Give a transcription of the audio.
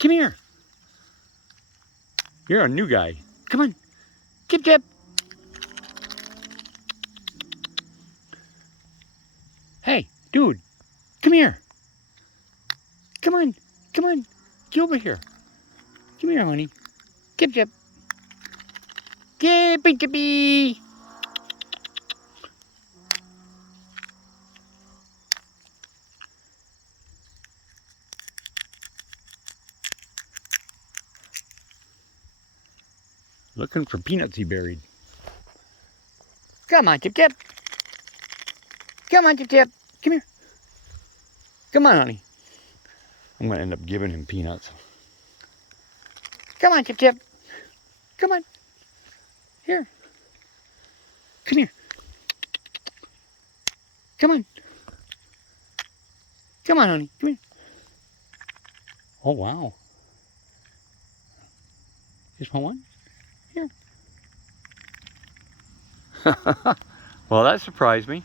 Come here. You're a new guy. Come on. Chip chip. Hey, dude. Come here. Come on. Come on. Get over here. Come here, honey. Chip chip. Chippy chippy. Looking for peanuts he buried. Come on, Chip Chip. Come on, Chip Chip. Come here. Come on, honey. I'm going to end up giving him peanuts. Come on, Chip Chip. Come on. Here. Come here. Come on. Come on, honey. Come here. Oh, wow. Just want one? Here. Well, that surprised me.